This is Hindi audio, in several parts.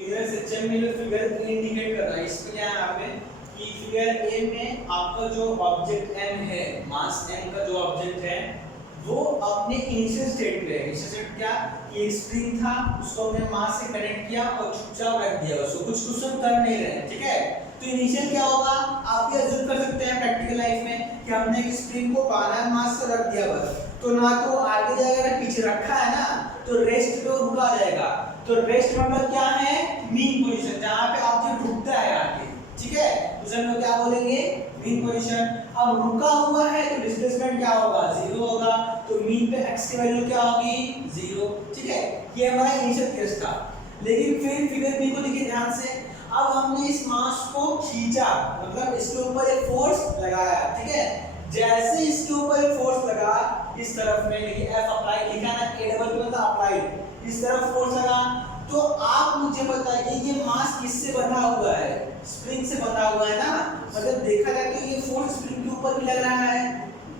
इधर से जब मैंने फिगर ए इंडिकेट कर रहा है, इसमें क्या है यहाँ पे कि फिगर ए में आपका जो ऑब्जेक्ट m है, मास m का जो ऑब्जेक्ट है वो अपने इनिशियल स्टेट पे है। इनिशियल स्टेट क्या, ये स्प्रिंग था, उसको हमने मास से कनेक्ट किया और चुपचाप रख दिया, उसको कुछ हम कर नहीं रहे हैं, ठीक है। तो इनिशियल क्या होगा, आप ये अज्यूम कर सकते हैं प्रैक्टिकल लाइफ में कि हमने एक स्प्रिंग को बारह मास से रख दिया बस, तो ना तो आगे जाएगा ना पीछे, रखा है ना, तो रेस्ट पे रुका जाएगा। तो रेस्ट मतलब क्या है, मीन पोजीशन, जहां पे ऑब्जेक्ट रुकता है आके, ठीक है, उसे हम लोग क्या बोलेंगे, मीन पोजीशन। अब रुका हुआ है तो डिस्प्लेसमेंट क्या होगा, जीरो होगा, तो मीन पे x की वैल्यू क्या होगी, जीरो, ठीक है। ये हमारा इनिशियल केस था। लेकिन फिर फिगर बी को देखिए ध्यान से, अब हमने इस मास को खींचा, मतलब इसके ऊपर एक फोर्स लगाया, ठीक है। जैसे इसके ऊपर एक फोर्स लगा इस तरफ में, देखिए F अप्लाई लिखा ना, A डबल पे मतलब अप्लाइड, इस तरफ फोर्स लगा, तो आप मुझे बताइए ये मास किससे बंधा हुआ है, स्प्रिंग से बंधा हुआ है ना, मतलब देखा जाए तो ये फोर्स स्प्रिंग के ऊपर भी लग रहा है,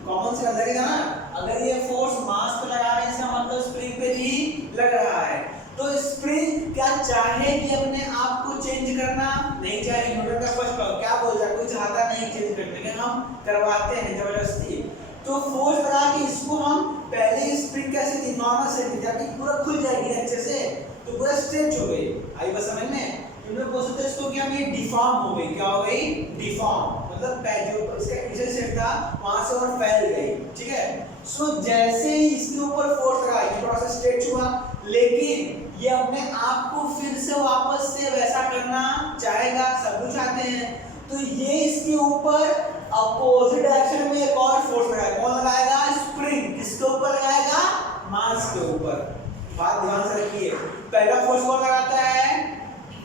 कॉमन सेंस लगेगा ना। अगर ये फोर्स मास पे लगा रहे हैं इसका मतलब स्प्रिंग पे भी लग रहा है। तो स्प्रिंग क्या चाहेगी अपने आप को चेंज करना, नहीं चाहेगी। न्यूटन का फर्स्ट लॉ क्या बोलता है, कोई चाहता नहीं चेंज करने, लेकिन हम करवाते हैं जबरदस्ती। तो फोर्स लगा के इसको हम पहले स्प्रिंग कैसे थी, नॉर्मल से थी, जब ये पूरा खुल जाएगी अच्छे से तो पूरा स्ट्रेच हो गई, आई बस समझ में। हम लोग बोल सकते हैं इसको कि हम ये डिफॉर्म हो गई, क्या हो गई, डिफॉर्म, मतलब जो इसका इनिशियल स्टेट था वहां से और फैल गई, ठीक है। सो जैसे ही इसके ऊपर फोर्स लगा ये थोड़ा सा स्ट्रेच हुआ, लेकिन ये अपने आप को फिर से वापस से वैसा करना चाहेगा, सब लोग चाहते हैं। तो ये इसके ऊपर अपोजिट डायरेक्शन में एक और फोर्स लगाएगा, कौन लगाएगा, स्प्रिंग, किसके ऊपर लगाएगा, मास के ऊपर। बात ध्यान से रखिए, पहला फोर्स कौन लगाता है,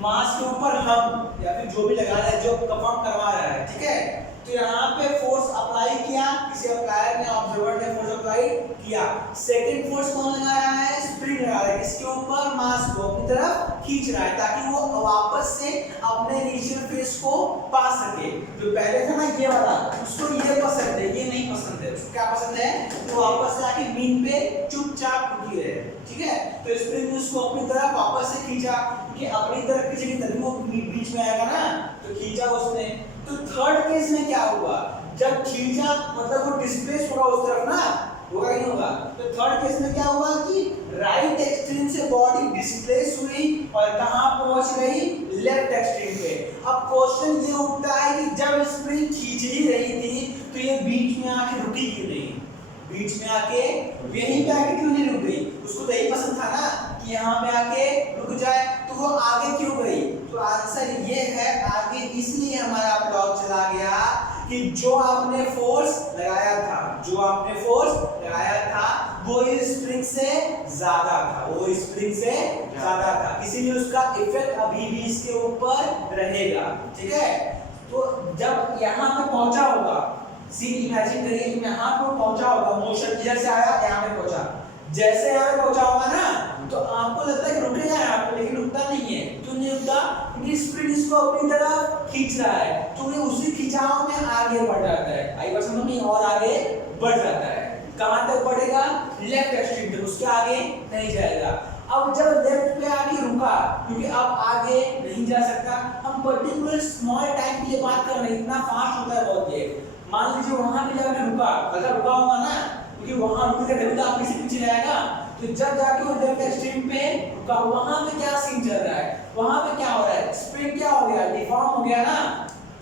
मास के ऊपर हम या फिर जो भी लगा रहा है, जो परफॉर्म करवा रहा है, ठीक है। तो यहाँ पे फोर्स अप्लाई किया, किसी अप्लायर ने, ऑब्जर्वर ने फोर्स अप्लाई किया। सेकंड फोर्स कौन लगा रहा है, स्प्रिंग लगा रहा है, किसके ऊपर, मास को अपनी तरफ खींच रहा है ताकि वो वापस से अपने इनिशियल फेस को पा सके। जो पहले था ना ये वाला, उसको ये पसंद है, ये नहीं पसंद है, उसको क्या पसंद है, तो वापस से आके मीन पे चुपचाप रुकी रहे, ठीक है। तो स्प्रिंग ने उसको अपनी तरफ वापस से खींचा, कि अपनी तरफ खींचेगी तभी वो बीच में आएगा ना, तो खींचा उसने। तो थर्ड केस में क्या हुआ, जब खींचा मतलब वो डिस्प्लेस होगा उस तरफ ना, होगा नहीं होगा। तो थर्ड केस में क्या हुआ कि राइट एक्सट्रीम से बॉडी डिस्प्लेस हुई और कहां पहुंच गई, लेफ्ट एक्सट्रीम पे। अब क्वेश्चन ये उठता है कि जब स्प्रिंग खींच ही रही थी तो ये बीच में आके रुकी क्यों नहीं, बीच में आके यहीं पे आके क्यों नहीं रुक गई, उसको तो यही पसंद था ना कि यहाँ पे आके रुक जाए, तो वो आगे क्यों गई। तो आंसर ये है, आगे इसलिए हमारा ब्लॉक चला गया कि जो आपने फोर्स लगाया था, जो आपने फोर्स लगाया था वो इस स्प्रिंग से ज्यादा था, वो स्प्रिंग से ज्यादा था, इसीलिए उसका इफेक्ट अभी भी इसके ऊपर रहेगा, ठीक है। तो जब यहाँ पे पहुंचा होगा, सीन इमेजिन करिए कि यहाँ पे पहुंचा होगा, मोशन इधर से आया यहाँ पे पहुंचा, जैसे यहाँ पे पहुंचा होगा ना तो आपको लगता है कि रुकेगा यहाँ पे, लेकिन रुकता नहीं है। क्यों नहीं रुकता, क्योंकि स्प्रिंग इसको अपनी तरफ खींच रहा है, तो ये उसी खिंचाव में आगे बढ़ जाता है, आई बात समझ में, और आगे बढ़ जाता है। कहां तक बढ़ेगा, लेफ्ट एक्सट्रीम तक, उसके आगे नहीं जाएगा। अब जब लेफ्ट पे आके रुका, क्योंकि अब आगे नहीं जा सकता, हम पर्टिकुलर स्मॉल टाइम के लिए बात कर रहे हैं, इतना फास्ट होता है बहुत ये। मान लीजिए वहां पे जाकर रुका, अगर रुका होगा ना, क्योंकि वहां रुकेगा तभी तो आप किसी पीछे जाएगा, तो जब जाके वो लेफ्ट एक्सट्रीम पे रुका, वहां पे क्या सीन चल रहा है, वहां पे क्या हो रहा है, स्प्रिंग क्या हो गया, डिफॉर्म हो गया ना,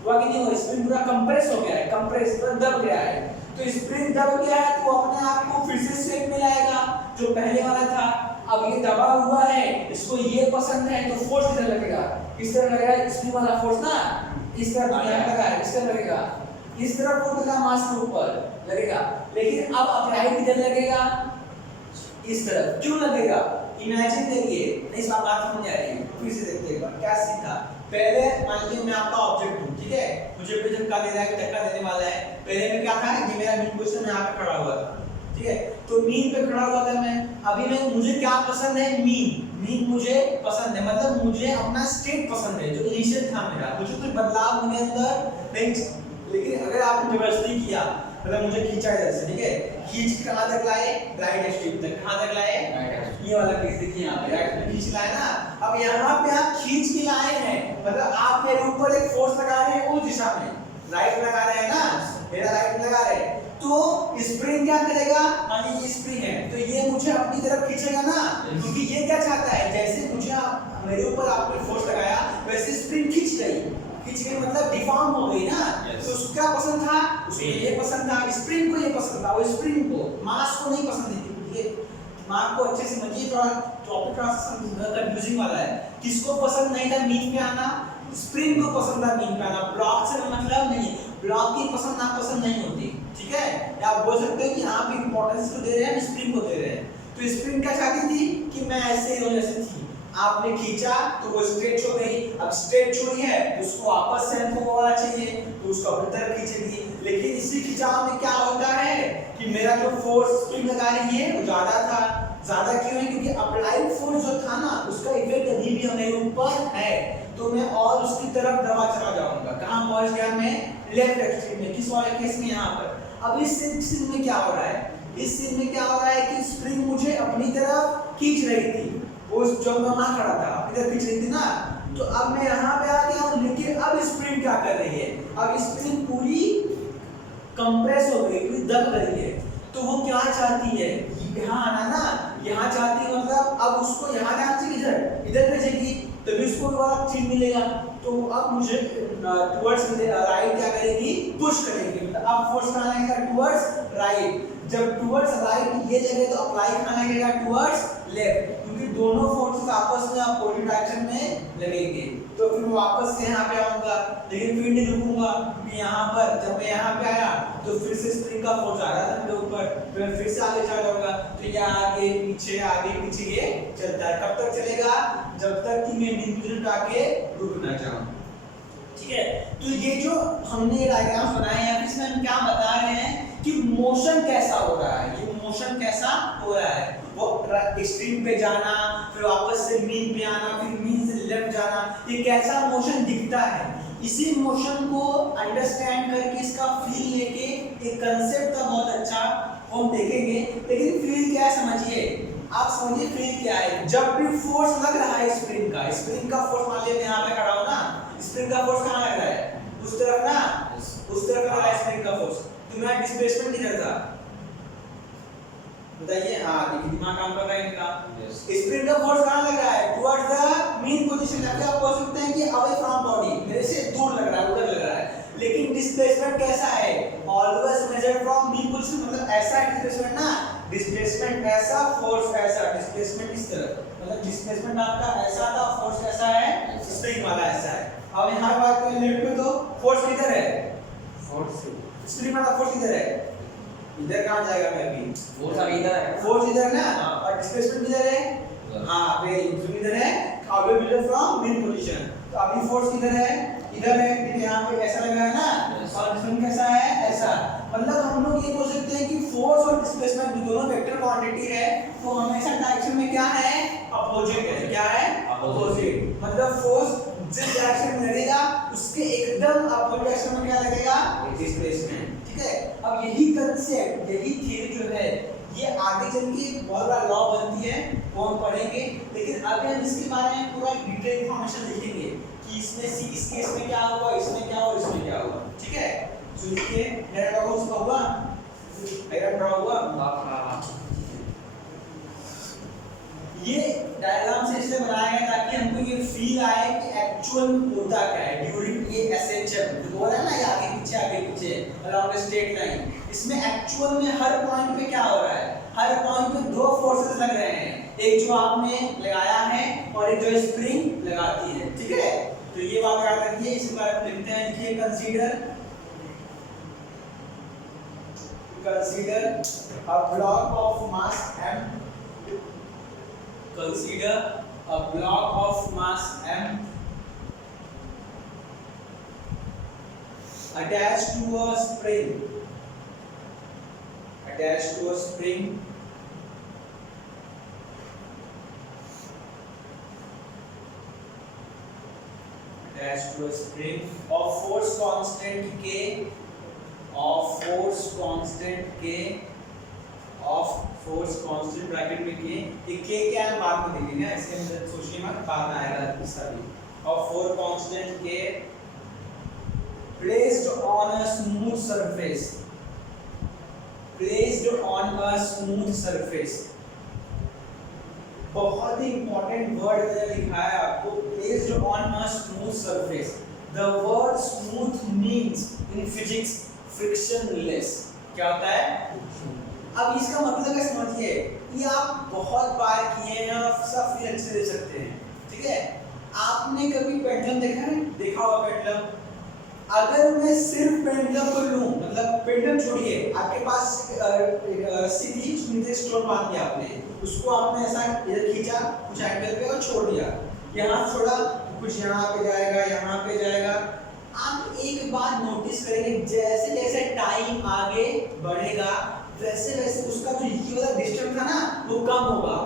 हुआ कि नहीं हुआ, स्प्रिंग पूरा कंप्रेस हो गया है, कंप्रेस दब गया है। तो स्प्रिंग दब गया है तो अपने आप को फिर से शेप में लाएगा जो पहले वाला था। अब ये दबा हुआ है, इसको ये पसंद है, तो फोर्स किधर लगेगा, किस तरह लगेगा, स्प्रिंग वाला फोर्स ना इस तरफ लगा है, इस तरह लगेगा, इस तरफ फोर्स लगा, मास के ऊपर लगेगा। लेकिन अब अप्लाई किधर लगेगा, इस तरफ, क्यों लगेगा, इमेजिन करिए, नहीं सब बात समझ आ रही है, फिर से देखते हैं क्या सीखा। पहले मान लीजिए मैं आपका ऑब्जेक्ट हूं, ठीक है, मुझे कोई धक्का दे रहा है, धक्का देने वाला है, पहले में क्या था कि मेरा मीन पोजीशन यहाँ पे खड़ा हुआ था, ठीक है, तो मीन पे खड़ा हुआ था मैं, अभी मैं, मुझे क्या पसंद है, मीन मुझे पसंद है, मतलब मुझे अपना स्टेट पसंद है जो इनिशियल था मेरा, मुझे कोई बदलाव होने अंदर नहीं। लेकिन अगर आपने जबरदस्ती किया, मतलब मुझे खींचा इधर से, ठीक है, खींच के कहां तक लाए, राइट एक्सट्रीम तक, कहां तक लाए, ये वाला केस देखिए यहाँ पे राइट में खींच लाए ना। अब यहाँ पे आप खींच के लाए हैं, मतलब आप मेरे ऊपर एक फोर्स लगा रहे हैं उस दिशा में, राइट लगा रहे हैं ना, मेरा राइट लगा रहे हैं, तो स्प्रिंग क्या करेगा, मानिए ये स्प्रिंग है तो ये मुझे अपनी तरफ खींचेगा ना, क्योंकि ये क्या चाहता है, जैसे मुझे मेरे ऊपर आपने फोर्स लगाया वैसे स्प्रिंग खींच गई मतलब डिफॉर्म हो गई ना। तो उसको क्या पसंद था, उसको ये पसंद था, स्प्रिंग को ये पसंद था, वो स्प्रिंग को, मास को नहीं पसंद थी। ये दिमाग को अच्छे से समझिए, थोड़ा टॉपिक थोड़ा कंफ्यूजिंग वाला है। किसको पसंद नहीं था मीन पे आना, स्प्रिंग को पसंद था मीन पे आना, ब्लॉक से मतलब नहीं, ब्लॉक की पसंद नापसंद नहीं होती, ठीक है। या आप बोल सकते हैं कि यहाँ पे इंपॉर्टेंस को दे रहे हैं, स्प्रिंग को दे रहे हैं। तो स्प्रिंग क्या चाहती थी कि मैं ऐसे ही जैसे थी, आपने खींचा तो वो स्ट्रेच हो गई, अब स्ट्रेच हुई है तो उसको वापस सेंटर होना चाहिए तो उसको अपनी तरफ खींचेगी। लेकिन इसी खिंचाव में क्या होता है कि मेरा जो फोर्स स्प्रिंग लगा रही है वो ज्यादा था। ज्यादा क्यों है, क्योंकि अप्लाइड फोर्स जो था ना उसका इफेक्ट अभी भी मेरे ऊपर है, तो मैं और उसकी तरफ दबा चला जाऊंगा। कहां पहुंच गया मैं, लेफ्ट एक्सट्रीम में। किस वाले केस में, यहाँ पर। अब इस सीन में क्या हो रहा है, इस सीन में क्या हो रहा है कि स्प्रिंग मुझे अपनी तरफ खींच रही थी, वो जब मैं वहां खड़ा था इधर खींच रही थी ना, तो अब मैं यहाँ पे आ गया हूँ। लेकिन अब स्प्रिंग क्या कर रही है, अब स्प्रिंग पूरी कंप्रेस हो गई, पूरी दब रही है, तो वो क्या चाहती है, यहाँ आना ना, यहाँ चाहती है, मतलब अब उसको यहाँ जाना चाहिए, इधर इधर भेजेगी तभी उसको वाला चीज मिलेगा। तो अब मुझे टुवर्ड्स राइट क्या करेगी, पुश करेगी, मतलब अब फोर्स कहाँ लगेगा, टुवर्ड्स राइट। जब टुवर्ड्स राइट ये लगे तो अप्लाई कहाँ लगेगा, टुवर्ड्स लेफ्ट, क्योंकि दोनों फोर्सेस आपस में अपोजिट डायरेक्शन में लगेंगे। तो फिर वापस से यहाँ पे आऊंगा, लेकिन फिर नहीं रुकूंगा, क्योंकि यहाँ पर जब मैं यहाँ पे आया तो फिर से स्प्रिंग का फोर्स आ रहा था मेरे ऊपर, फिर से आगे चला जाऊंगा। तो ये आगे पीछे ये चलता है। कब तक चलेगा, जब तक कि मैं मीन पोजीशन पे आके रुक ना जाऊं, ठीक है। तो ये जो हमने डायग्राम बनाए हैं इसमें हम क्या बता रहे हैं कि मोशन कैसा हो रहा है, ये मोशन कैसा हो रहा है, वो एक्सट्रीम पे जाना, फिर वापस से मीन पे आना, फिर मीन से लेफ्ट जाना, ये कैसा मोशन दिखता है। इसी मोशन को अंडरस्टैंड करके इसका फील लेके एक कांसेप्ट था बहुत अच्छा, हम देखेंगे। लेकिन फील क्या है समझिए, आप समझिए फील क्या है। जब भी फोर्स लग रहा है स्प्रिंग का फोर्स, मान लीजिए यहाँ पे खड़ा हूं ना, स्प्रिंग का फोर्स कहाँ लग रहा है, उस तरफ ना, उस तरफ लग रहा है स्प्रिंग का फोर्स, तो मेरा डिस्प्लेसमेंट किधर था बताइए। हाँ देखिए दिमाग काम कर रहा है इनका। स्प्रिंग का फोर्स कहाँ लग रहा है, टुवर्ड्स द मीन पोजीशन। या फिर आप बोल सकते हैं कि अवे फ्रॉम बॉडी, मेरे से दूर लग रहा है, उधर लग रहा है। लेकिन डिस्प्लेसमेंट कैसा है, always measure from mean position, मतलब ऐसा डिस्प्लेसमेंट ना, डिस्प्लेसमेंट ऐसा, फोर्स ऐसा, डिस्प्लेसमेंट इस तरह, मतलब डिस्प्लेसमेंट आपका ऐसा था, फोर्स कैसा है, स्प्रिंग वाला ऐसा है। अब यहाँ बात करें लेफ्ट में, तो फोर्स किधर है, फोर्स स्प्रिंग वाला फोर्स किधर है, इधर कहां जाएगा, मैं अभी फोर्स अभी इधर है, फोर्स इधर ना, और डिस्प्लेसमेंट किधर है, हां वेरी गुड, इधर है, away Miller from mean position. तो अभी फोर्स किधर है, इधर है, लेकिन यहां पे ऐसा लगा है ना, और डिस्प्लेसमेंट कैसा है, ऐसा। मतलब हम लोग ये बोल सकते हैं कि फोर्स और डिस्प्लेसमेंट दोनों वेक्टर क्वांटिटी है, तो हमेशा डायरेक्शन में क्या है, अपोजिट है। क्या है, अपोजिट, मतलब फोर्स जिस डायरेक्शन में लगेगा उसके एकदम अपोजिट डायरेक्शन में क्या लगेगा, डिस्प्लेसमेंट, ठीक है। अब यही कंसेप्ट, यही थ्योरी जो है, ये आगे चल के बहुत बड़ा लॉ बनती है, वो हम पढ़ेंगे। लेकिन अभी हम इसके बारे में पूरा डिटेल इंफॉर्मेशन लिखेंगे कि इसमें इस केस में क्या हुआ, इसमें क्या हुआ, इसमें क्या हुआ, ठीक है। तो लिखिए, मेरा ड्रॉ हुआ, मेरा ड्रॉ हुआ। ये डायग्राम से इसलिए बनाया गया ताकि हमको ये फील आए कि एक्चुअल होता क्या है ड्यूरिंग ये एसेंशियल, जो हो रहा है ना, ये आगे पीछे अराउंड स्ट्रेट लाइन, इसमें एक्चुअल में हर पॉइंट पे क्या हो रहा है, हर पॉइंट पे दो फोर्सेस लग रहे हैं, एक जो आपने लगाया है और एक जो स्प्रिंग लगाती है, ठीक है। तो ये बात याद रखिए, इसके बारे में लिखते हैं, देखिए consider a block of mass m, consider a block of mass m attached to a spring, attached to a spring of force constant k of force constant के, ऑफ फोर्स कांस्टेंट ब्रैकेट में के, ये के क्या है बाद में देखेंगे, इसके अंदर सोचिए मत, बाद में आएगा इसका भी। ऑफ फोर कांस्टेंट के placed on a smooth surface, placed on a smooth surface, बहुत ही इंपॉर्टेंट वर्ड मैंने लिखा है आपको, placed on a smooth surface। The word smooth means in physics frictionless। क्या होता है? अब इसका मतलब है, समझिए, ये आप बहुत बार किए हैं और सब फिर अच्छे दे सकते हैं, ठीक है। आपने कभी पेंडुलम देखा है? देखा होगा पेंडुलम। अगर मैं सिर्फ पेंडुलम को लूं, मतलब पेंडुलम छोड़िए, आपके पास सीधी सुनते स्टोन बांध दिया आपने, उसको आपने ऐसा इधर खींचा कुछ एंगल पे और छोड़ दिया, यहाँ छोड़ा कुछ यहाँ पे जाएगा, यहाँ पे जाएगा। आप एक बात नोटिस करेंगे, जैसे जैसे टाइम आगे बढ़ेगा वैसे वैसे उसका जो ये वाला डिस्टेंस था ना वो कम होगा।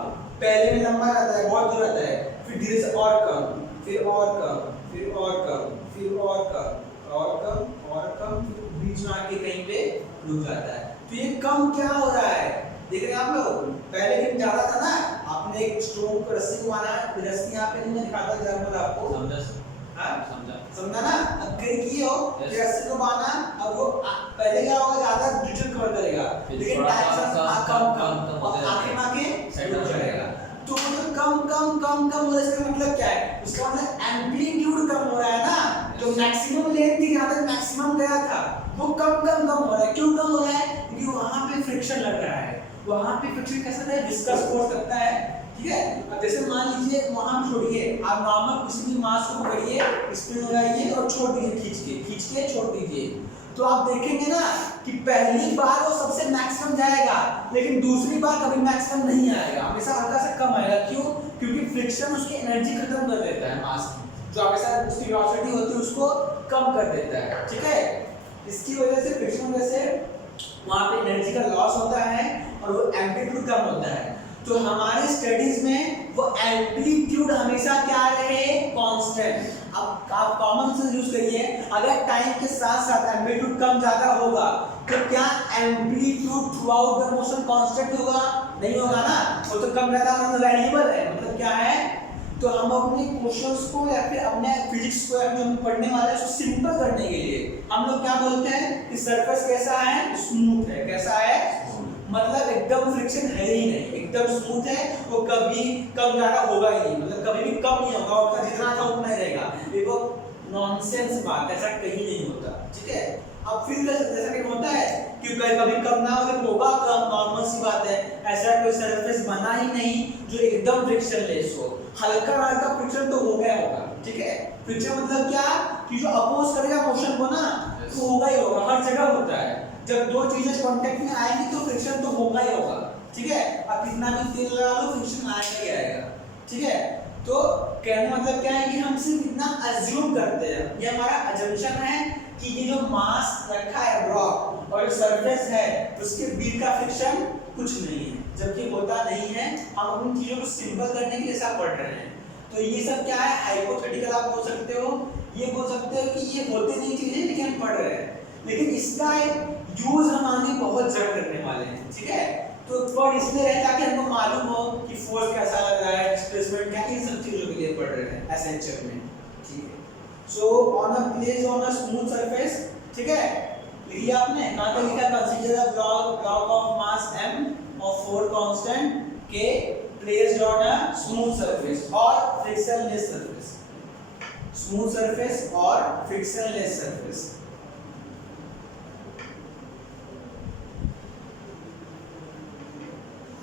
पहले में लंबा रहता है, बहुत दूर रहता है, फिर धीरे से और कम, फिर और कम, फिर और कम, फिर और कम, और कम, और कम, फिर बीच में आके कहीं पे रुक जाता है। तो ये कम क्या हो रहा है देख रहे हैं आप लोग? पहले दिन ज्यादा था ना, आपने एक स्टोन को रस्सी को माना, रस्सी यहाँ पे नहीं मैं दिखाता एग्जांपल आपको, समझा? हाँ समझा ना? अगर की हो रस्सी को माना, अब वो पहले क्या होगा, ज्यादा डिस्टेंस कवर करेगा, लेकिन टाइम से कम और आखिर में आके रुक जाएगा। तो जो कम कम कम कम हो, इसका मतलब क्या है? उसका मतलब एम्पलीट्यूड कम हो रहा है ना, जो मैक्सिमम लेंथ थी, जहाँ तक मैक्सिमम गया था वो कम कम कम हो रहा है। क्यों कम हो रहा है? क्योंकि वहाँ पे फ्रिक्शन लग रहा है। वहाँ पे फ्रिक्शन कैसा है? विस्कस फोर्स लगता है, ठीक है। अब जैसे मान लीजिए वहाँ छोड़िए, आप नॉर्मल किसी भी मास को पकड़िए, स्पिन लगाइए और छोड़ दीजिए, खींच के छोड़ दीजिए, तो आप देखेंगे ना कि पहली बार वो सबसे मैक्सिमम जाएगा, लेकिन दूसरी बार कभी मैक्सिमम नहीं आएगा, हमेशा हल्का सा कम आएगा। क्यों? क्योंकि फ्रिक्शन उसकी एनर्जी खत्म कर देता है, मास की जो आपके साथ उसकी वेलोसिटी होती है उसको कम कर देता है, ठीक है। इसकी वजह से, फ्रिक्शन वजह से वहाँ पे एनर्जी का लॉस होता है और वो एम्पलीट्यूड कम होता है। तो हमारे स्टडीज में वो एम्पलीट्यूड हमेशा क्या रहे? कांस्टेंट। अब आप कॉमन सेंस यूज करिए, अगर टाइम के साथ साथ एम्पलीट्यूड कम ज्यादा होगा तो क्या amplitude through out the motion constant होगा? नहीं होगा ना, वो तो कम ज्यादा मतलब वेरिएबल है। मतलब क्या है? तो हम अपने क्वेश्चंस को या फिर अपने फिजिक्स को या फिर हम पढ़ने वाले हैं उसको सिंपल करने के लिए हम लोग क्या बोलते हैं कि सरफेस कैसा है? स्मूथ है। कैसा है? मतलब एकदम फ्रिक्शन है ही नहीं, एकदम स्मूथ है, वो कभी कम ज्यादा होगा ही नहीं, मतलब कभी भी कम नहीं होगा, उसका जितना था उतना ही रहेगा। देखो नॉनसेंस बात, ऐसा कहीं नहीं होता, ठीक है। अब फिर जैसा कि होता है कि कभी कम ना होगा कम, नॉर्मल सी बात है। ऐसा कोई सरफेस बना ही नहीं जो एकदम फ्रिक्शनलेस हो, हल्का हल्का फ्रिक्शन तो हो गया होगा, ठीक है। फ्रिक्शन मतलब क्या? कि जो अपोज करेगा मोशन को ना, तो होगा ही होगा, हर जगह होता है। जब दो चीजें कांटेक्ट में आएंगी तो फ्रिक्शन तो होगा ही होगा, ठीक है। अब कितना भी तेल लगा लो फ्रिक्शन आएगा ही आएगा, ठीक है। तो कहने मतलब क्या है कि हम सिर्फ इतना अज्यूम करते हैं, ये हमारा अजम्पशन है कि ये जो मास रखा है ब्लॉक और जो सरफेस है उसके बीच का फ्रिक्शन कुछ नहीं है, जबकि होता नहीं है। हम उन चीजों को सिंपल करने के लिए ऐसा पढ़ रहे हैं। तो ये सब क्या है? हाइपोथेटिकल आप बोल सकते हो, ये बोल सकते हो कि ये होते नहीं चीजें लेकिन हम पढ़ रहे हैं, लेकिन इसका यूज हम आगे बहुत जल्द करने वाले हैं, ठीक है। तो पर इसलिए रहे ताकि हमको मालूम हो कि फोर्स कैसा लग रहा है, डिस्प्लेसमेंट क्या, इन सब चीजों के लिए पढ़ रहे हैं एसेंशियल में, ठीक है। So on a place on a smooth surface, ठीक है। लिखिए आपने कहां पे लिखा? Consider a block of mass m of 4 constant k placed on a smooth surface or frictionless surface, smooth surface or frictionless surface।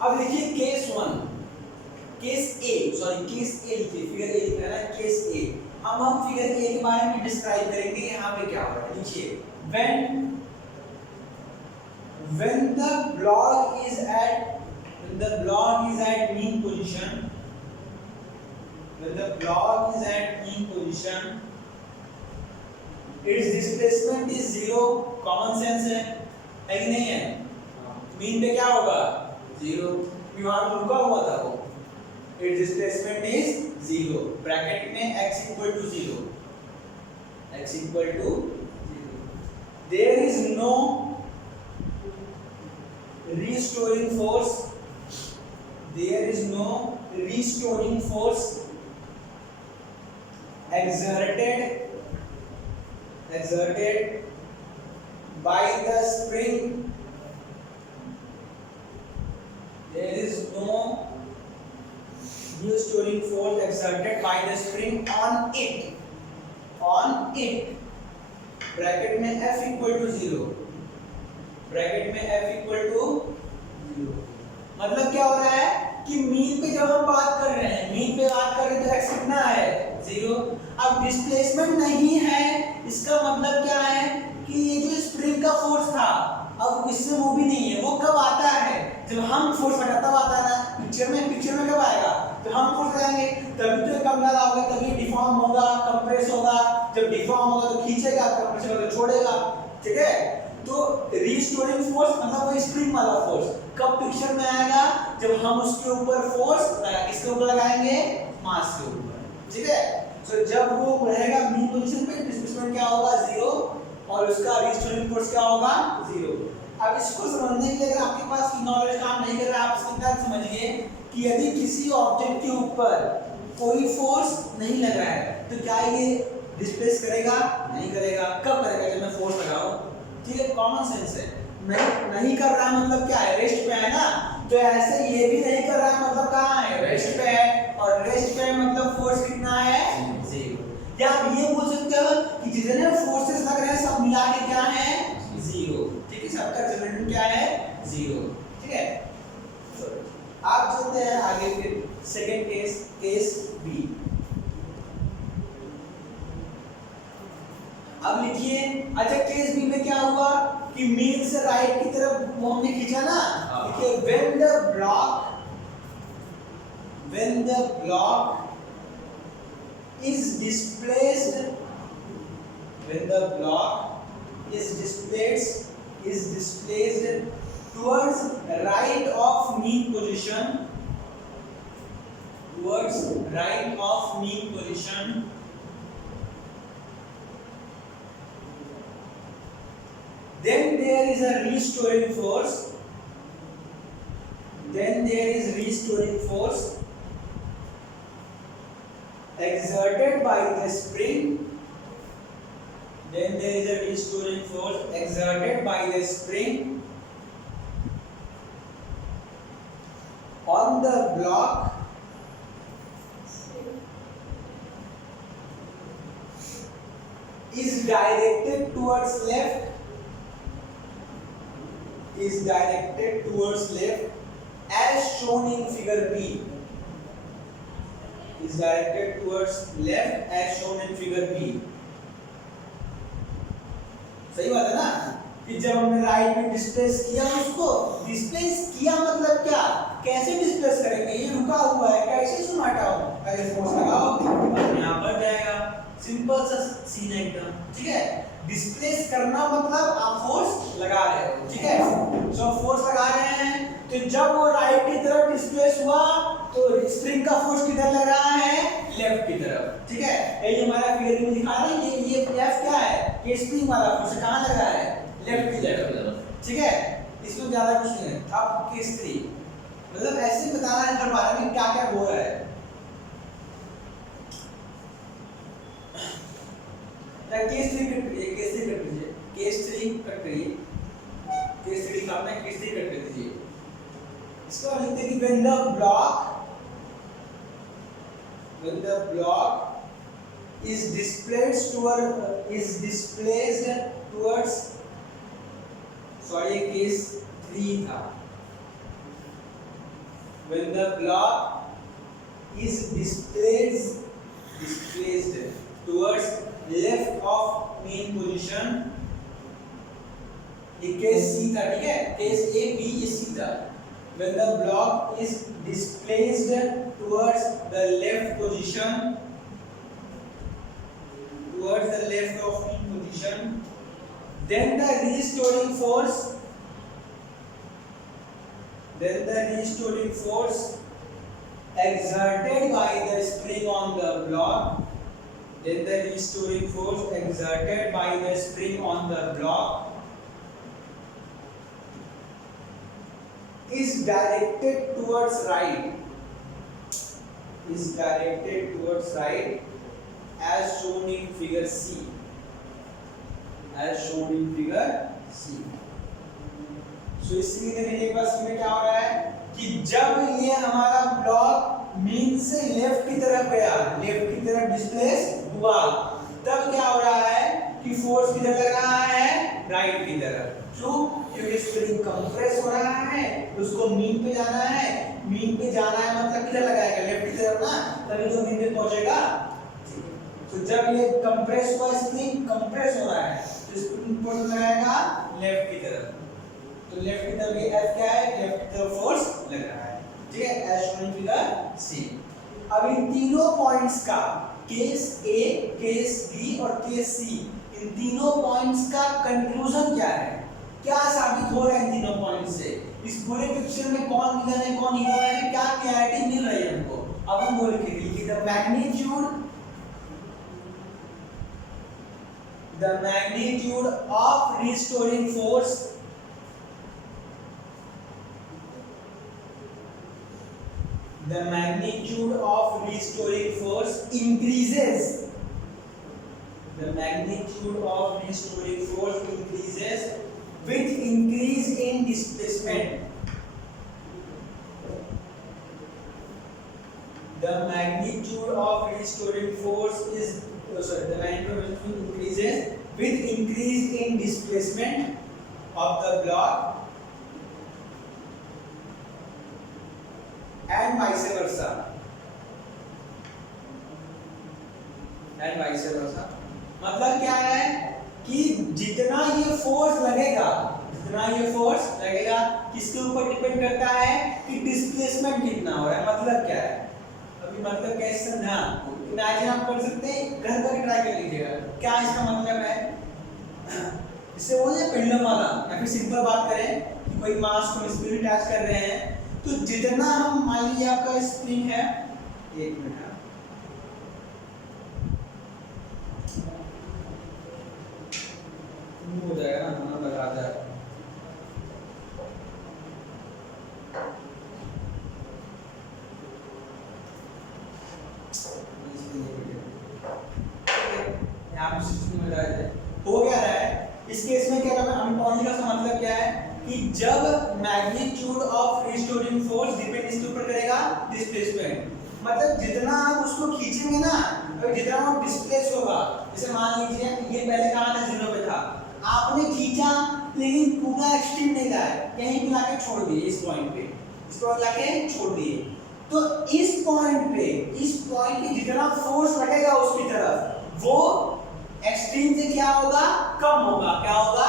अब लिखिए केस 1, केस ए, सॉरी केस ए लिखिए, फिगर ए लिखना है, केस ए। अब हम फिगर ए के बारे में डिस्क्राइब करेंगे, यहाँ पे क्या हो रहा है। लिखिए when the block is at mean position, when the block is at mean position, its displacement is 0। Common sense है कि नहीं है? मीन पे क्या होगा? 0, वहां रुका हुआ था वो, its displacement is 0, ब्रैकेट में x equal to 0, x equal to 0। there is no restoring force, there is no restoring force exerted by the spring, there is no restoring force exerted by the spring on it, bracket में F इक्वल टू 0, ब्रैकेट में F इक्वल टू 0। मतलब क्या हो रहा है कि मीन पे जब हम बात कर रहे हैं, मीन पे बात कर रहे हैं तो x कितना है 0। अब डिस्प्लेसमेंट नहीं है, इसका मतलब क्या है कि ये जो स्प्रिंग का फोर्स था अब इसमें वो भी नहीं है। वो कब आता है जब हम फोर्स लगाते तब आता है ना पिक्चर में कब आएगा तो हम फोर्स लगाएंगे तभी तो कम ज्यादा होगा, तभी डिफॉर्म होगा, कंप्रेस होगा। जब डिफॉर्म होगा तो खींचेगा, कंप्रेस होगा तो छोड़ेगा। ठीक है, तो रिस्टोरिंग फोर्स मतलब वो स्प्रिंग वाला फोर्स कब पिक्चर में आएगा जब हम उसके ऊपर फोर्स किसके ऊपर लगाएंगे, मास के ऊपर। ठीक है, तो जब वो रहेगा मीन पोजीशन पे डिस्प्लेसमेंट क्या होगा 0 और उसका रिस्टोरिंग फोर्स क्या होगा 0। अब इसको समझने के लिए अगर आपके पास नॉलेज काम नहीं कर रहा है आप इसको क्या समझिए कि यदि किसी ऑब्जेक्ट के ऊपर कोई फोर्स नहीं लग रहा है तो क्या ये डिस्प्लेस करेगा, नहीं करेगा। कब करेगा, जब मैं फोर्स लगाऊं। ठीक है, कॉमन सेंस है। नहीं कर रहा है मतलब क्या है, रेस्ट पे है ना, तो ऐसे ये भी नहीं कर रहा है मतलब कहाँ है, रेस्ट पे है, और रेस्ट पे मतलब फोर्स कितना है 0। या आप ये बोल सकते हो कि जितने फोर्सेस लग रहे हैं सब मिला के क्या है 0। ठीक है, सबका रिजल्टेंट क्या है 0। ठीक है, आप चलते हैं आगे फिर सेकंड केस बी। अब लिखिए, अच्छा केस बी में क्या हुआ कि मीन से राइट की तरफ वो हमने खींचा ना। देखिए when the block is displaced towards right of mean position, then there is a restoring force, exerted by the spring, on the block is directed towards left, as shown in figure B. Is directed towards left as shown in figure B. सही बात है ना कि जब हमने राइट में डिस्प्लेस किया उसको, डिस्प्लेस किया मतलब क्या, कैसे डिस्प्लेस करेंगे, ये रुका हुआ है कैसे इसको हटाओ, पहले फोर्स लगाओ यहाँ पर जाएगा, सिंपल सा सीन है एकदम। ठीक है, डिस्प्लेस करना मतलब आप फोर्स लगा रहे हो। ठीक है, सो फोर्स लगा रहे हैं तो जब वो राइट की तरफ डिस्प्लेस हुआ तो स्प्रिंग का फोर्स किधर लग रहा है, लेफ्ट की तरफ। ठीक है, ये हमारा फिगर में दिखा रहा है, ये F क्या है, ये स्प्रिंग वाला फोर्स कहाँ लग रहा है, लेफ्ट की तरफ। ठीक है, इसमें ज्यादा कुछ नहीं है। अब केस 3 मतलब ऐसे बताना है हर बार में क्या क्या हो रहा है। केस 3 कट करिए, केस 3 कट लीजिए, केस 3 कट करिए, केस 3 लिखा आपने, केस 3 कट कर दीजिए। इसको लिखते हैं कि when the block is displaced towards sorry case 3 था। when the block is displaced towards left of mean position, ये केस C था। ठीक है, केस A B ये C था। when the block is displaced towards the left position, then the restoring force exerted by the spring on the block then the restoring force exerted by the spring on the block is directed towards right, as shown in figure C, सो इसलिए देखिए एक बार इसमें क्या हो रहा है कि जब ये हमारा ब्लॉक मीन से लेफ्ट की तरफ गया, लेफ्ट की तरफ डिस्प्लेस हुआ, तब क्या हो रहा है कि फोर्स किधर लग रहा है, राइट की तरफ। क्यों? क्योंकि स्प्रिंग कंप्रेस हो रहा है, उसको मीन पे जाना है, मीन पे जाना है मतलब किधर लगाएगा, लेफ्ट की तरफ ना, तभी तो मीन पे पहुंचेगा। तो जब ये कंप्रेस हुआ, स्प्रिंग कंप्रेस हो रहा है, तो स्प्रिंग फोर्स लगाएगा लेफ्ट की तरफ। तो लेफ्ट की तरफ ये F क्या है, लेफ्ट की तरफ फोर्स लग रहा है, ठीक है, एज शोन इन फिगर सी। अब इन तीनों पॉइंट्स का, केस A, केस B और केस C, इन तीनों पॉइंट्स का कंक्लूजन क्या है, क्या साबित हो रहा है इन तीनों पॉइंट से, इस पूरे पिक्चर में कौन विलन है कौन हीरो है, क्या क्लैरिटी मिल रही है हमको। अब हम बोल के लिखिए the magnitude of restoring force increases. The magnitude of restoring force increases with increase in displacement. The magnitude of restoring force increases with increase in displacement of the block and vice versa. मतलब क्या है कि जितना ये फोर्स लगेगा, किसके ऊपर डिपेंड करता है कि डिस्प्लेसमेंट कितना हो रहा है। मतलब क्या है, अभी मतलब कैसे समझा, इमेजिन आप कर सकते हैं, घर पर ट्राई कर लीजिएगा क्या इसका मतलब है। इससे वो है पेंडुलम वाला, या फिर सिंपल बात करें कि कोई मास को स्प्रिंग अटैच कर रहे हैं, तो जितना हम, मान लीजिए आपका स्प्रिंग है, एक मिनट हो जाएगा ना, हम लगा दे यहाँ पे सिस्टम में लगा दे। हो गया रहा है इस केस में, क्या करना हम पॉइंट का मतलब क्या है कि जब magnitude of restoring force depend इसके ऊपर करेगा डिस्प्लेसमेंट, मतलब जितना आप उसको खींचेंगे ना, जितना वो डिस्प्लेस होगा। जैसे मान लीजिए ये पहले कहाँ था, 0 पे था, आपने खींचा लेकिन पूरा एक्सट्रीम नहीं गया, यहीं पे लाके छोड़ दिए, इस पॉइंट पे लाके छोड़ दिए, तो इस पॉइंट पे जितना फोर्स लगेगा उसकी तरफ, वो एक्सट्रीम से क्या होगा, कम होगा। क्या होगा?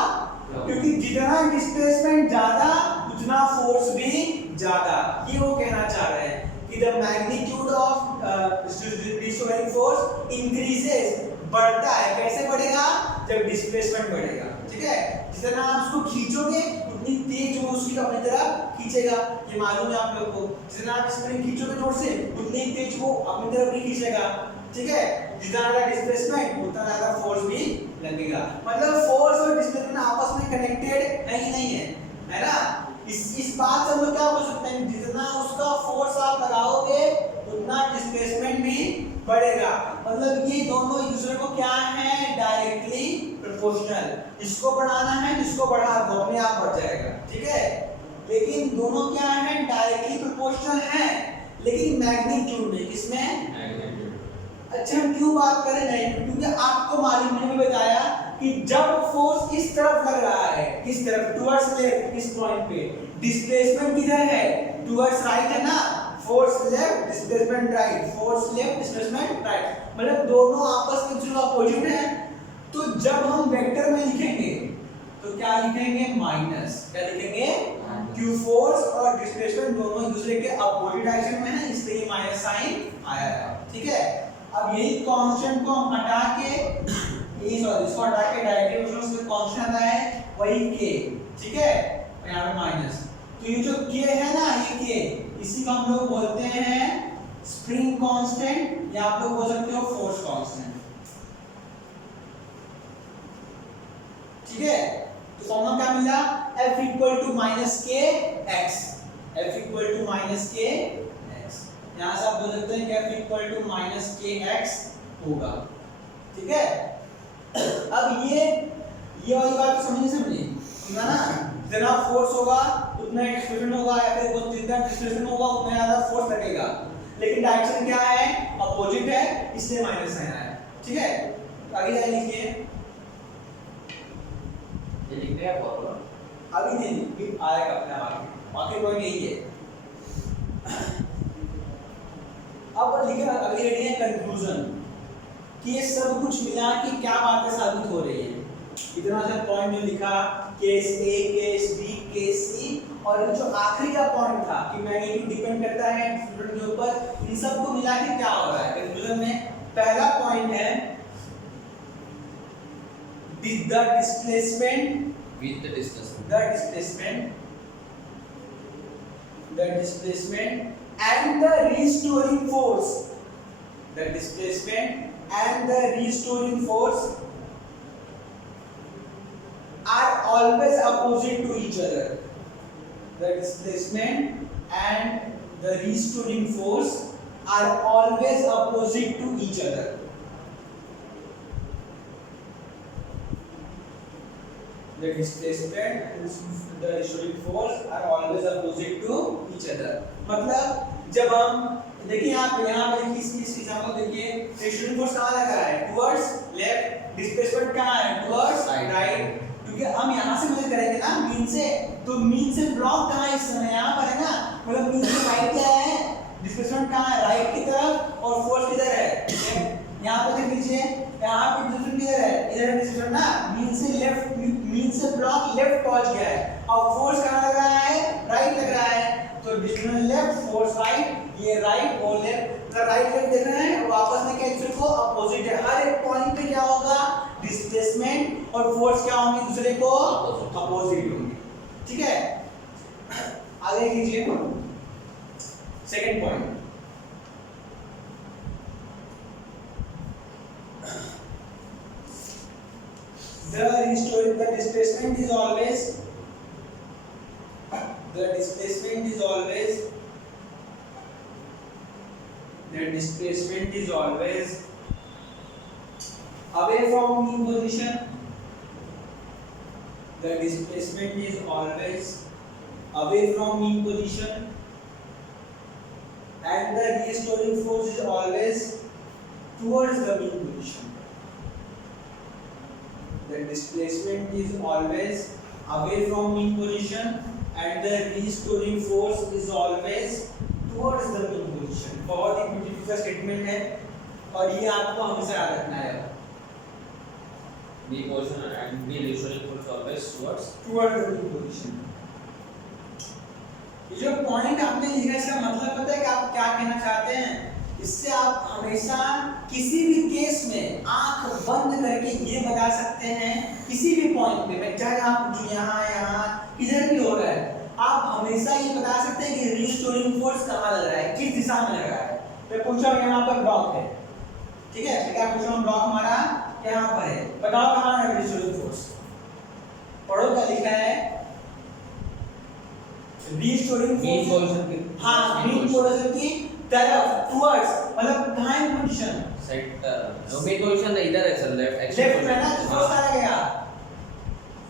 क्योंकि जितना डिस्प्लेसमेंट ज्यादा उतना फोर्स भी ज्यादा। ये वो कहना चाह रहे हैं कि the magnitude of restoring force increases, बढ़ता है। कैसे बढ़ेगा? जब डिस्प्लेसमेंट बढ़ेगा, ठीक है। जितना आप उसको खींचोगे उतनी तेज वो उसकी अपनी तरफ खींचेगा, ये मालूम है आप लोग को। जितना आप स्प्रिंग खींचोगे जोर से उतनी तेज वो अपनी तरफ भी खींचेगा, ठीक है। जितना ज्यादा डिस्प्लेसमेंट उतना ज्यादा फोर्स भी लगेगा। मतलब फोर्स और डिस्प्लेसमेंट आपस में कनेक्टेड है ही नहीं है ना। इस बात से हम लोग क्या बोल सकते हैं, जितना उसका फोर्स आप लगाओगे उतना डिस्प्लेसमेंट भी बढ़ेगा। मतलब ये दोनों एक दूसरे को क्या है, डायरेक्टली प्रोपोर्शनल। इसको बढ़ाना है, इसको बढ़ा दो, अपने आप बढ़ जाएगा, ठीक है। लेकिन दोनों क्या है, डायरेक्टली प्रोपोर्शनल है, लेकिन मैग्नीट्यूड में, किसमें? अच्छा, हम क्यों बात करें नेगेटिव? क्योंकि आपको मालूम, मैंने बताया कि जब फोर्स इस तरफ लग रहा है, किस तरफ, टुवर्ड्स लेफ्ट, इस पॉइंट पे डिस्प्लेसमेंट किधर है, टुवर्ड्स राइट है ना। Force left, displacement right, force left, displacement right, मतलब दोनों आपस में जो अपोजिट है। तो जब हम वेक्टर में लिखेंगे तो क्या लिखेंगे, माइनस। क्या लिखेंगे? क्यों फोर्स और डिस्प्लेसमेंट दोनों एक दूसरे के अपोजिट डायरेक्शन में है, इसलिए माइनस साइन आया है, ठीक है। अब यही कांस्टेंट को हम हटा के, इसको हटा के डायरेक्टली उसमें कांस्टेंट आता है वही k, ठीक है, और यहाँ पे माइनस। तो ये जो k है ना, ये k, इसी को हम लोग बोलते हैं स्प्रिंग कांस्टेंट, या आप लोग बोल सकते हो फोर्स कांस्टेंट। ठीक है, तो फॉर्मूला क्या मिला, f equal to minus k x, f equal to minus k x, यहाँ से आप बोल सकते हैं कि f equal to minus k x होगा, ठीक है। अब ये वाली बात तो समझी ना, जितना फोर्स होगा उतना एक्सप्रेशन होगा, या फिर जितना डिस्प्लेसमेंट होगा उतना ज्यादा फोर्स लगेगा, लेकिन डायरेक्शन क्या है, अपोजिट है, इसलिए माइनस साइन आया, ठीक है। आगे जाए लिखिए, ये लिख रहे हैं फॉर्मूला, अभी नहीं आएगा अपने आप, बाकी कोई नहीं है। अब लिखे अगली हेडिंग है कंक्लूजन, कि ये सब कुछ मिला के क्या बातें साबित हो रही है। इतना सा पॉइंट जो लिखा, केस ए, केस बी, केस सी, और जो आखिरी का पॉइंट था कि मैग्नीट्यूड डिपेंड करता है स्टूडेंट के ऊपर, इन सब को मिला के क्या हो रहा है कंक्लूजन में। पहला पॉइंट है the displacement and the restoring force, the displacement and the restoring force are always opposite to each other. The displacement and the restoring force are always opposite to each other. The displacement and the restoring force are always opposite to each other. मतलब जब हम देखिए यहाँ पे देखिए इस एग्जांपल देखिए, restoring force कहाँ लगा है, towards left, displacement कहाँ है, towards right, क्योंकि हम यहाँ से मेजर करेंगे ना मीन से, तो मीन से ब्लॉक कहाँ है इस समय, यहाँ पर है ना, मतलब मीन से राइट क्या है, डिस्प्लेसमेंट कहाँ है, राइट की तरफ, और फोर्स किधर है, यहाँ पे देख लीजिए, यहाँ पे डिस्प्लेसमेंट किधर है, इधर है डिस्प्लेसमेंट ना, मीन से ब्लॉक लेफ्ट पहुंच गया है, और फोर्स कहाँ लग रहा है, राइट लग रहा है, तो डिस्प्लेसमेंट लेफ्ट, फोर्स राइट, ये राइट और लेफ्ट, राइट लेफ्ट देख रहे हैं, वो आपस में क्या एक दूसरे को अपोजिट है, हर एक पॉइंट पे क्या होगा, डिस्प्लेसमेंट और फोर्स क्या होंगे, दूसरे को अपोजिट होंगे, ठीक है। आगे कीजिए, second point, the displacement is always away from mean position. The displacement is always away from mean position, and the restoring force is always towards the mean position. The displacement is always away from mean position, and the restoring force is always towards the mean position. बहुत ही ब्यूटीफुल स्टेटमेंट है, और ये आपको हमेशा याद रखना है। mean position and the restoring force always towards the mean position. ये जो पॉइंट आपने लिखा है, इसका मतलब पता है कि आप क्या कहना चाहते हैं, इससे आप हमेशा किसी भी केस में आंख बंद करके ये बता सकते हैं, किसी भी पॉइंट पे, मैं चाहे आप यहाँ किधर भी हो रहा है, आप हमेशा ये बता सकते हैं कि रिस्टोरिंग फोर्स कहाँ लग रहा है, किस दिशा में लग रहा है। मैं पूछा यहाँ पर ब्लॉक है, ठीक है, क्या पूछ रहा हूँ, ब्लॉक हमारा यहाँ पर है, बताओ कहाँ है रिस्टोरिंग फोर्स, पढ़ो क्या लिखा है, रिस्टोरिंग फोर्स, हाँ मीन पोजीशन की तरफ, टुवर्ड्स, मतलब कहाँ है पोजीशन, सेंटर, मेन पोजीशन इधर है सर, लेफ्ट में ना, तो फोर्स कहाँ लगेगा,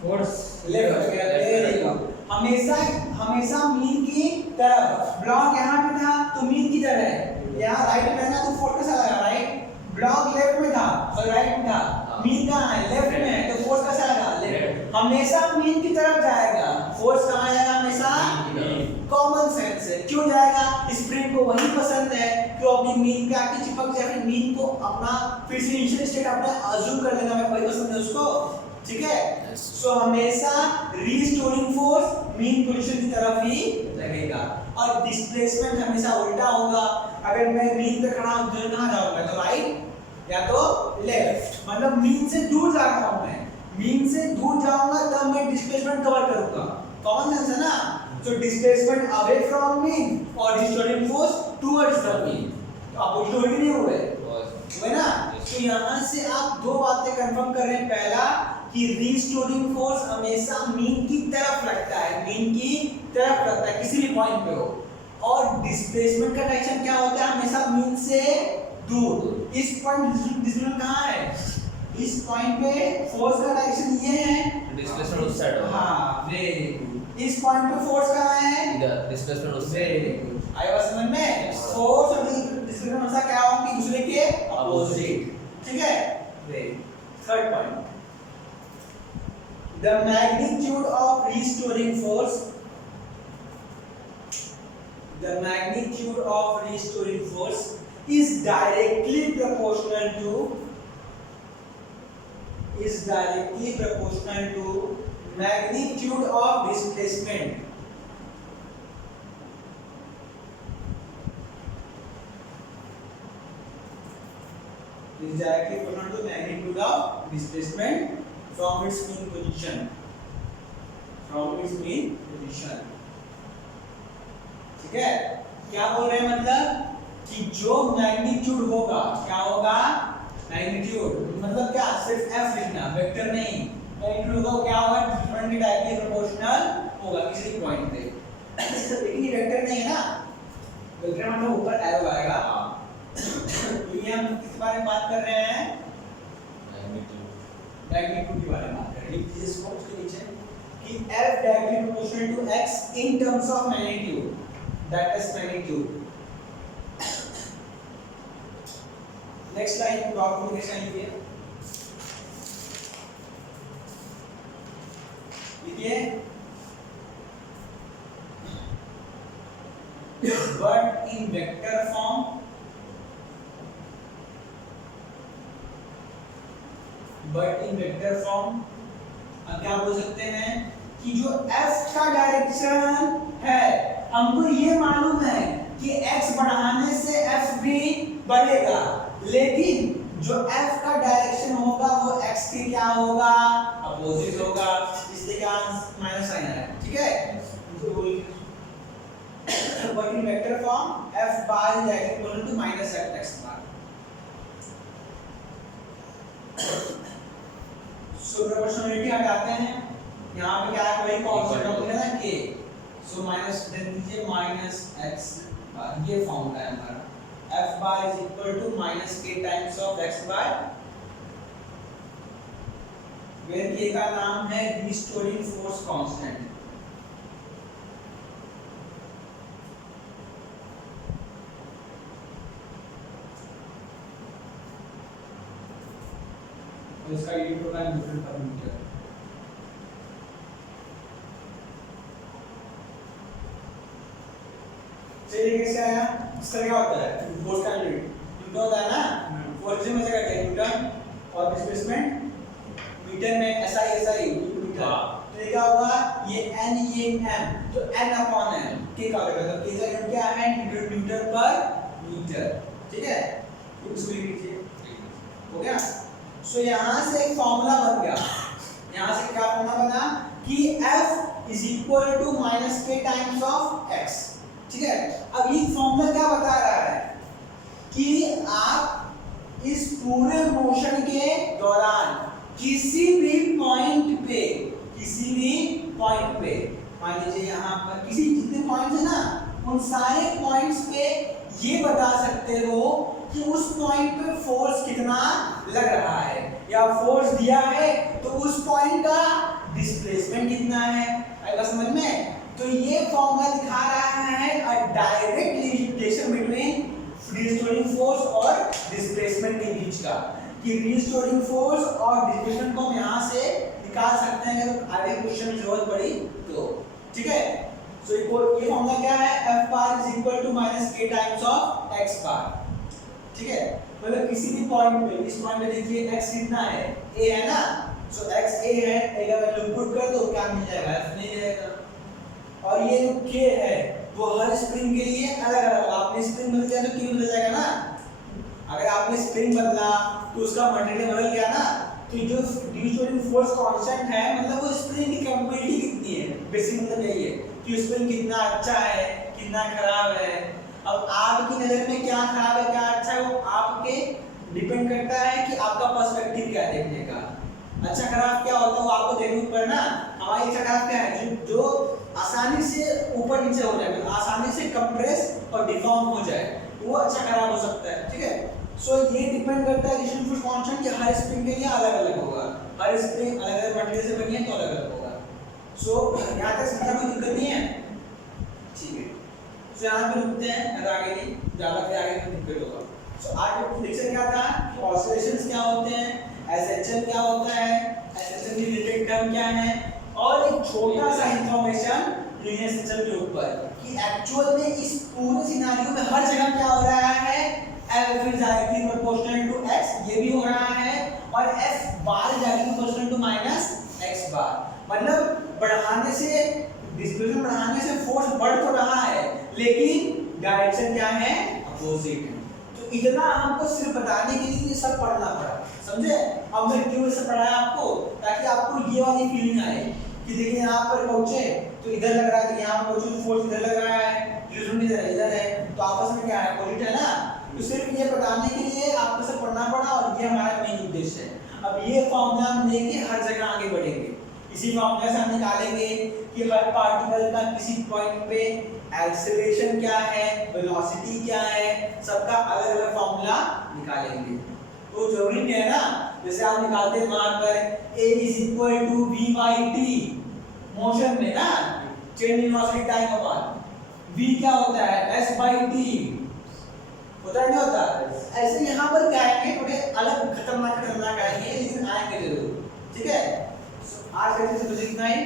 फोर्स लेफ्ट लगेगा। हमेशा मीन की तरफ, ब्लॉक यहाँ पे था तो मीन की तरफ है, यहाँ राइट में ना, तो फोर्स कैसा लगा, राइट, ब्लॉक लेफ्ट में था और राइट में था, मीन कहाँ है, लेफ्ट में है, तो फोर्स कैसा लगा, लेफ्ट, हमेशा मीन की तरफ जाएगा, फोर्स कहाँ जाएगा, हमेशा कॉमन सेंस है, क्यों जाएगा, स्प्रिंग को वही पसंद है कि अपनी मीन पे आके चिपक जाए, फिर मीन को अपना फिर से इनिशियल स्टेट अपने अज्यूम कर लेना, मैं वही पसंद है उसको, ठीक है। सो हमेशा रिस्टोरिंग फोर्स मीन पोजीशन की तरफ ही लगेगा, और डिस्प्लेसमेंट हमेशा उल्टा होगा, अगर मैं मीन पे खड़ा हूं तो कहां जाऊंगा, तो राइट या तो लेफ्ट, मतलब मीन से दूर जा रहा हूं मैं, मीन से दूर जाऊंगा तब मैं डिस्प्लेसमेंट कवर करूंगा, कॉमन सेंस है ना, तो डिस्प्लेसमेंट अवे फ्रॉम मीन और restoring force towards the mean, तो अपोजिट हो नहीं हुए ना। तो यहाँ से आप दो बातें कंफर्म कर रहे हैं, पहला कि रीस्टोरिंग फोर्स हमेशा मीन की तरफ लगता है, मीन की तरफ लगता है किसी भी पॉइंट पे हो, और डिस्प्लेसमेंट का डायरेक्शन क्या होता है, हमेशा मीन से दूर। इस पॉइंट डिस्प्लेसमेंट कहाँ है, इस पॉइंट पे फोर्स का डायरेक्शन ये है, डिस्प्लेसमेंट उस साइड होगा। हाँ वेरी गुड। इस पॉइंट पे फोर्स कहाँ है, इधर डिस्प्लेसमेंट उस साइड। Very good. आया बात समझ में, फोर्स और डिस्प्लेसमेंट हमेशा क्या होंगे, एक दूसरे के अपोजिट, ठीक है। Very third point, the magnitude of restoring force, the magnitude of restoring force is directly proportional to magnitude of displacement, is directly proportional to magnitude of displacement from its mean position, ठीक है। क्या बोल रहे हैं, मतलब कि जो मैग्नीट्यूड होगा, क्या होगा, मैग्नीट्यूड मतलब क्या, सिर्फ एफ लिखना, वेक्टर नहीं, मैग्नीट्यूड होगा क्या होगा, डिस्प्लेसमेंट के डायरेक्टली प्रोपोर्शनल होगा किसी पॉइंट पे। लेकिन ये वेक्टर नहीं है ना, वेक्टर मतलब ऊपर एरो आएगा। ये हम किस बारे में बात कर रहे हैं, मैग्नीट्यूड के बारे में बात कर रहे हैं। लिख इसको उसके नीचे कि f directly proportional to x in terms of magnitude, that is magnitude। Next line documentation लिखिए, but in vector form, हम क्या बोल सकते हैं कि जो f का डायरेक्शन है, हमको ये मालूम है कि x बढ़ाने से f भी बढ़ेगा, लेकिन जो f का डायरेक्शन होगा वो x के क्या होगा, अपोजिट होगा, इसलिए क्या माइनस साइन है, ठीक है। But in vector form f bar is equal to minus x bar. सो प्रोपोर्शनलिटी हटाते हैं, यहाँ पे क्या है, वही कांस्टेंट होता है ना k, सो माइनस दे दीजिए माइनस x बार, ये फॉर्मूला है हमारा, f bar is equal to minus k times of x bar, where k का नाम है restoring force constant। तो इसका यूनिट होगा न्यूटन पर मीटर। चलिए कैसे आया, इस तरह क्या होता है, फोर्स का यूनिट न्यूटन होता है ना, फोर्स में से करते हैं न्यूटन, और डिस्प्लेसमेंट मीटर में एसआई मीटर। तो ये क्या होगा, ये n ये m, तो n अपॉन m, k का होगा, तो k का यूनिट क्या है, न्यूटन पर मीटर, ठीक है। तो इसको लिख लीजिए, हो गया। सो यहाँ से एक फॉर्मूला बन गया, यहाँ से क्या फॉर्मूला बना कि f is equal to minus k times of x, ठीक है। अब ये फॉर्मूला क्या बता रहा है कि आप इस पूरे मोशन के दौरान किसी भी पॉइंट पे मान लीजिए यहाँ पर किसी जितने पॉइंट्स है ना, उन सारे पॉइंट्स पे ये बता सकते हो कि उस पॉइंट पे फोर्स कितना लग रहा है, या फोर्स दिया है तो उस पॉइंट का डिस्प्लेसमेंट कितना है, आएगा समझ में। तो ये फॉर्मूला दिखा रहा है अ direct relation between restoring force और डिस्प्लेसमेंट के बीच का, कि रिस्टोरिंग फोर्स और डिस्प्लेसमेंट को हम यहाँ से निकाल सकते हैं अगर आगे क्वेश्चन में जरूरत पड़ी तो, ठीक है। सो ये फॉर्मूला क्या है, f bar is equal to minus k times of x bar, ठीक है। मतलब किसी भी पॉइंट पे, इस पॉइंट पे देखिए x कितना है, a है ना, सो x a है, a का वैल्यू पुट कर दो, क्या मिल जाएगा, f नहीं जाएगा। और ये जो k है वो हर स्प्रिंग के लिए अलग अलग, आपने स्प्रिंग बदल दिया तो k बदल जाएगा ना, अगर आपने स्प्रिंग बदला तो उसका मटेरियल बदल गया ना, तो जो रिस्टोरिंग फोर्स कांस्टेंट है, मतलब वो स्प्रिंग की कैपेबिलिटी कितनी है, बेसिक मतलब यही है कि स्प्रिंग कितना अच्छा है, कितना खराब है। अब आपकी नजर में क्या खराब है क्या अच्छा है, वो आपके डिपेंड करता है कि आपका पर्सपेक्टिव क्या है देखने का। अच्छा खराब क्या होता है वो आपको देखने ऊपर ना। हमारी अच्छा खराब क्या है जो आसानी से ऊपर नीचे हो जाए, मतलब आसानी से कंप्रेस और डिफॉर्म हो जाए, वो अच्छा खराब हो सकता है। ठीक है, सो ये डिपेंड करता है डिस्ट्रीब्यूशन कांस्टेंट कि हर स्प्रिंग के लिए अलग अलग होगा, हर स्प्रिंग अलग अलग मटेरियल से बनी है तो अलग अलग होगा। सो यहाँ तक समझा, कोई दिक्कत नहीं है? ठीक है, सो यहाँ पे रुकते हैं, अगर आगे नहीं ज़्यादा फिर आगे में दिक्कत होगा। सो आज लेक्चर क्या था कि ऑसिलेशंस क्या होते हैं, एसएचएल क्या होता है, एसएचएल की रिलेटेड टर्म क्या है, और एक छोटा सा इंफॉर्मेशन लीनियर सिस्टम के ऊपर कि एक्चुअल में इस पूरे सिनेरियो में हर जगह क्या हो रहा है, f is directly proportional to x, ये भी हो रहा है, और f bar is directly proportional to minus x बार। मतलब बढ़ाने से, डिस्प्लेसमेंट बढ़ाने से फोर्स बढ़ तो रहा है लेकिन डायरेक्शन क्या है, अपोजिट है। तो इतना हमको सिर्फ बताने के लिए ये सब पढ़ना पड़ा, समझे? अब मैं क्यों इसे पढ़ाया आपको, ताकि आपको ये वाली फीलिंग आए कि देखिए यहाँ पर पहुंचे तो इधर लग रहा है, तो यहाँ पर पहुंचे तो फोर्स इधर लग रहा है, इधर है, तो आपस में क्या है, अपोजिट है ना। तो सिर्फ ये बताने के लिए आपको सब पढ़ना पड़ा, और ये हमारा मेन उद्देश्य है। अब ये फॉर्मूला हम लेके हर जगह आगे बढ़ेंगे। इसी फॉर्मूला से हम निकालेंगे कि हर पार्टिकल का किसी पॉइंट पे एक्सेलरेशन क्या है, वेलोसिटी क्या है, सबका अलग अलग फॉर्मूला निकालेंगे। तो जरूरी नहीं है ना, जैसे आप निकालते हैं वहां पर a = v/t मोशन में ना, change in velocity time upon v क्या होता है, s/t होता है, नहीं होता? ऐसे यहाँ पर क्या आएंगे, थोड़े अलग खतरनाक आएंगे, लेकिन आएंगे जरूर। ठीक है, आज के लेक्चर से इतना ही।